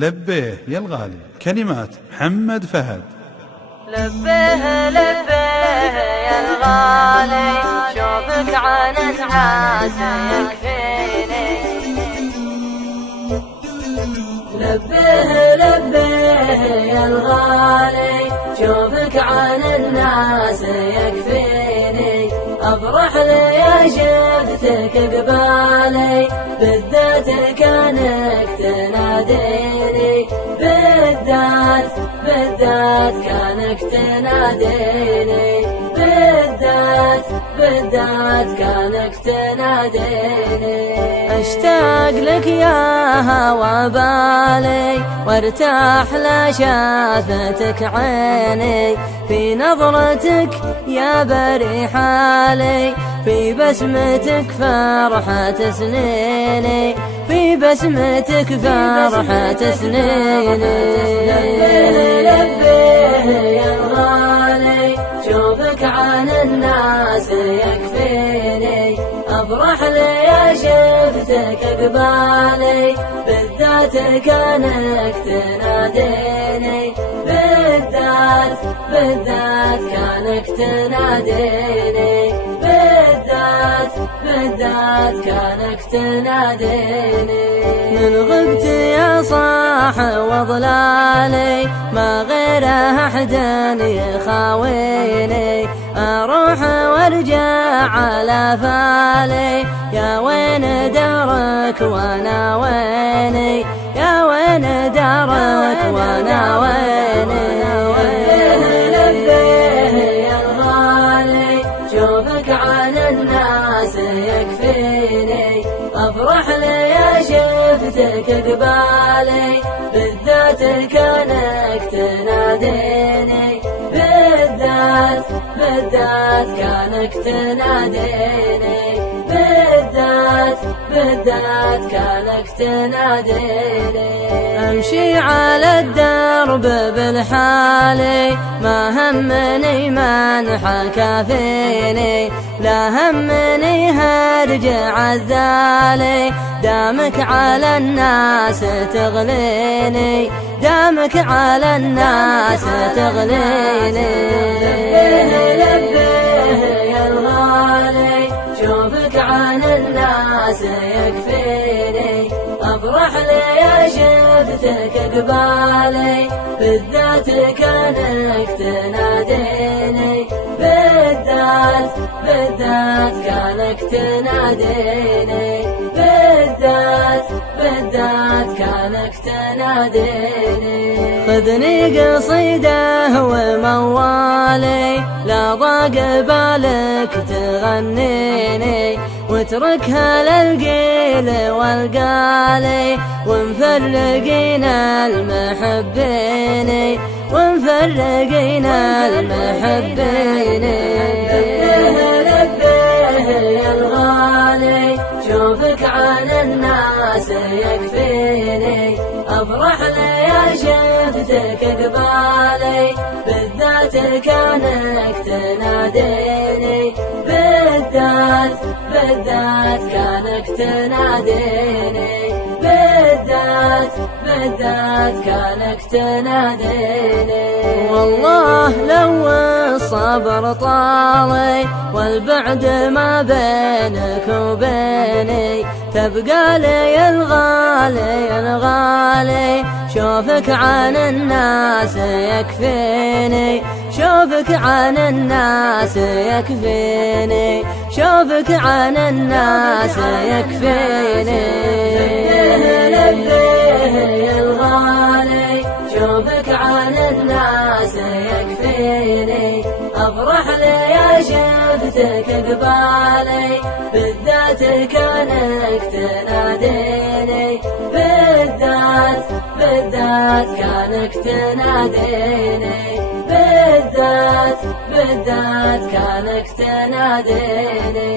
لبيه يا الغالي، كلمات محمد فهد. لبيه لبيه يا الغالي، شوفك عن الناس يكفيني. لبيه لبيه يا الغالي، شوفك عن الناس يكفيني. أفرح لي يا شفتك قبالي، بالذات كانك تناديني. بالذات كانك تناديني. بالذات كانك تناديني. اشتاق لك يا هوى بالي، وارتاح لشافتك عيني. في نظرتك يا بري حالي، في بسمتك فرحة سنيني. في بسمتك فرحة سنيني. لبيه يا الغالي، شوفك عن الناس يكفيني. أفرح لي يا شفتك قبالي، بالذات كانك تناديني. بالذات كانك تناديني. بالذات كانك تناديني. من غبت يا صاح وظلالي، ما غير أحد يخاويني. أروح وارجع على فالي، يا وين دارك وانا ويني. يا وين دارك وانا ويني. لبيه يا الغالي، شوفك عن الناس يكفيني. أفرح لي يا شفتك قبالي، بالذات كانك تناديني. بالذات كانك تناديني. بالذات كانك تناديني. أمشي على الدرب بالحالي، ما همني من حكى فيني. لا همني هرجع الذالي، دامك على الناس تغليني. دامك على الناس تغليني. لبيه يا الغالي، شوفك عن الناس يكفيني. أفرح لي يا شفتك قبالي، بالذات كانك تناديني. بالذات كانك تناديني. بالذات كانك تناديني. خذني قصيده وموالي، لا ضاق بالك تغنيني. واتركها للقيل والقالي، ومفرقين المحبين. ومفرقين المحبين. لبيه يا الغالي، شوفك عن الناس يكفيني. أفرح لي يا شفتك قبالي، بالذات كانك تناديني. بالذات كانك تناديني. بالذات كانك تناديني. والله لو الصبر طالي، والبعد ما بينك وبيني، تبقى لي الغالي. شوفك عن الناس يكفيني. شوفك عن الناس يكفيني. شوفك عن الناس يكفيني. لبيه يا الغالي، شوفك عن الناس يكفيني. أفرح لي يا شفتك قبالي، بالذات كانك تناديني. بالذات كانك تناديني. بالذات كانك تناديني.